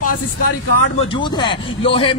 पास इसका रिकॉर्ड मौजूद है लोहे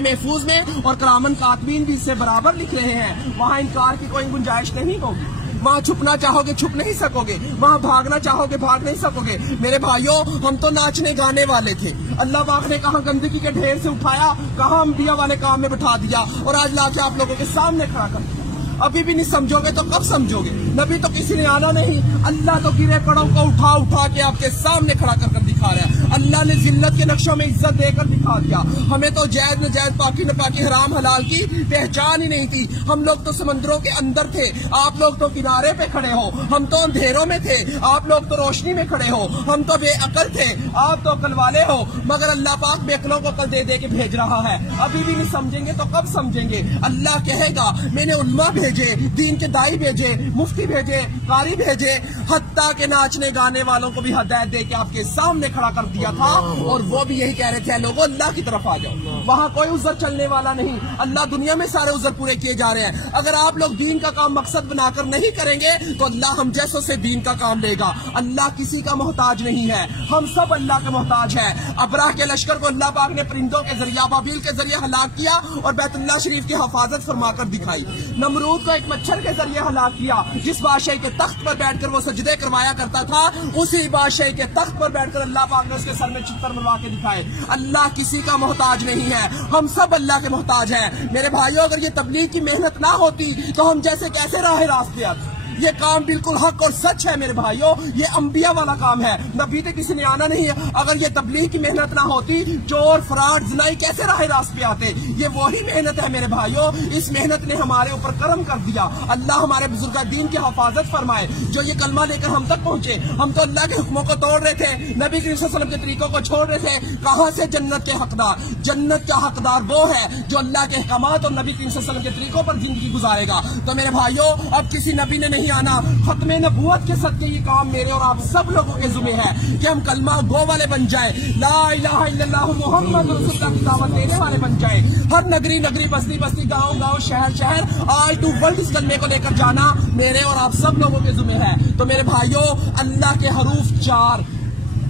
महफूज में, और करामन कातबीन भी इससे बराबर लिख रहे हैं। वहाँ इनकार की कोई गुंजाइश नहीं होगी। वहाँ छुपना चाहोगे छुप नहीं सकोगे, वहाँ भागना चाहोगे भाग नहीं सकोगे। मेरे भाइयों, हम तो नाचने गाने वाले थे, अल्लाह पाक ने कहाँ गंदगी के ढेर से उठाया, कहाँ अंबिया वाले काम में बिठा दिया, और आज लाके आप लोगों के सामने खड़ा कर दिया। अभी भी नहीं समझोगे तो कब समझोगे? नबी तो किसी ने आना नहीं, अल्लाह तो गिरे पड़ों को उठा उठा के आपके सामने खड़ा कर दिखा रहा है। अल्लाह ने जिल्लत के नक्शों में इज्जत देकर दिखा दिया। हमें तो जायज नजायज पाकी नपाकी हराम हलाल की पहचान ही नहीं थी। हम लोग तो समंदरों के अंदर थे, आप लोग तो किनारे पे खड़े हो। हम तो अंधेरों में थे, आप लोग तो रोशनी में खड़े हो। हम तो बेअकल थे, आप तो अकल वाले हो। मगर अल्लाह पाक बेअकलों को अकल दे दे के भेज रहा है। अभी भी नहीं समझेंगे तो कब समझेंगे? अल्लाह कहेगा मैंने उल्मा भेजे, दीन के दाई भेजे, मुफ्ती भेजे, कारी भेजे, हत्ता के नाचने गाने वालों को भी हदायत दे के आपके सामने खड़ा कर दिया था। और वो भी यही कह रहे थे लोगों अल्लाह की तरफ आ जाओ। वहाँ कोई उज़र चलने वाला नहीं, अल्लाह दुनिया में सारे उज़र पूरे किए जा रहे हैं। अगर आप लोग दीन का काम मकसद बनाकर नहीं करेंगे तो अल्लाह हम जैसों से दीन का काम लेगा। अल्लाह किसी का मोहताज नहीं है, हम सब अल्लाह के मोहताज है। अबराह के लश्कर को अल्लाह पाक ने परिंदों के जरिए अबाबील के जरिए हलाक किया और बैतुल्लाह शरीफ की हिफाजत फरमाकर दिखाई। नमरूद को एक मच्छर के जरिए हलाक किया, जिस बादशाह के तख्त पर बैठकर वो सजदे करवाया करता था, उसी बादशाह के तख्त पर बैठकर अल्लाह पाक ने उसके सर में चित्तर मरवा के दिखाए। अल्लाह किसी का मोहताज नहीं है, हम सब अल्लाह के मोहताज हैं। मेरे भाइयों, अगर ये तबलीग की मेहनत ना होती तो हम जैसे कैसे राह रास्ते आते। ये काम बिल्कुल हक और सच है मेरे भाइयों, ये अंबिया वाला काम है, नबी तो किसी ने आना नहीं है। अगर ये तबलीग की मेहनत ना होती, चोर फराड जिनाई कैसे राह रास्त पे आते? ये वही मेहनत है मेरे भाइयों, इस मेहनत ने हमारे ऊपर करम कर दिया। अल्लाह हमारे बुजुर्ग दीन की हिफाजत फरमाए, जो ये कलमा लेकर हम तक पहुंचे। हम तो अल्लाह के हुक्मों को तोड़ रहे थे, नबी करीम सल्लल्लाहु अलैहि वसल्लम के तरीकों को छोड़ रहे थे। कहाँ से जन्नत के हकदार? जन्नत का हकदार वो है जो अल्लाह के अहकामात और नबी करीम सल्लल्लाहु अलैहि वसल्लम के तरीकों पर जिंदगी गुजारेगा। तो मेरे भाइयों, अब किसी नबी ने नहीं आना, खत्मे नबूवत के सदके ये काम मेरे और आप सब लोगों के जुम्मे है कि हम कलमा गो वाले बन जाए, ला इलाहा इल्लल्लाह मुहम्मद रसूलुल्लाह की दावत देने वाले बन जाए। हर नगरी नगरी, बस्ती बस्ती, गांव गांव, शहर शहर, ऑल टू वर्ल्ड इस कलमे को लेकर जाना मेरे और आप सब लोगों के जुम्मे है। तो मेरे भाइयों, अल्लाह के हरूफ 4,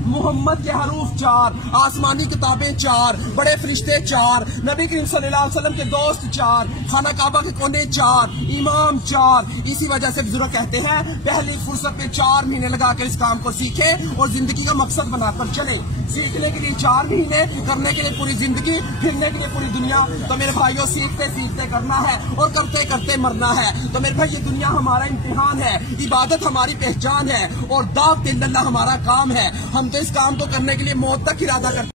मुहम्मद के हरूफ 4, आसमानी किताबें 4, बड़े फरिश्ते 4, नबी करीम सल्लल्लाहु अलैहि वसल्लम के दोस्त 4, खाना काबा के कोने 4, इमाम 4। इसी वजह से बुजुर्ग कहते हैं पहली फुर्सत में 4 महीने लगाकर इस काम को सीखे और जिंदगी का मकसद बनाकर चले। सीखने के लिए 4 महीने, करने के लिए पूरी जिंदगी, फिरने के लिए पूरी दुनिया। तो मेरे भाइयों, सीखते सीखते करना है और करते करते मरना है। तो मेरे भाई, ये दुनिया हमारा इम्तिहान है, इबादत हमारी पहचान है और दावत इल्लल्लाह हमारा काम है। हम तो इस काम को करने के लिए मौत तक इरादा करते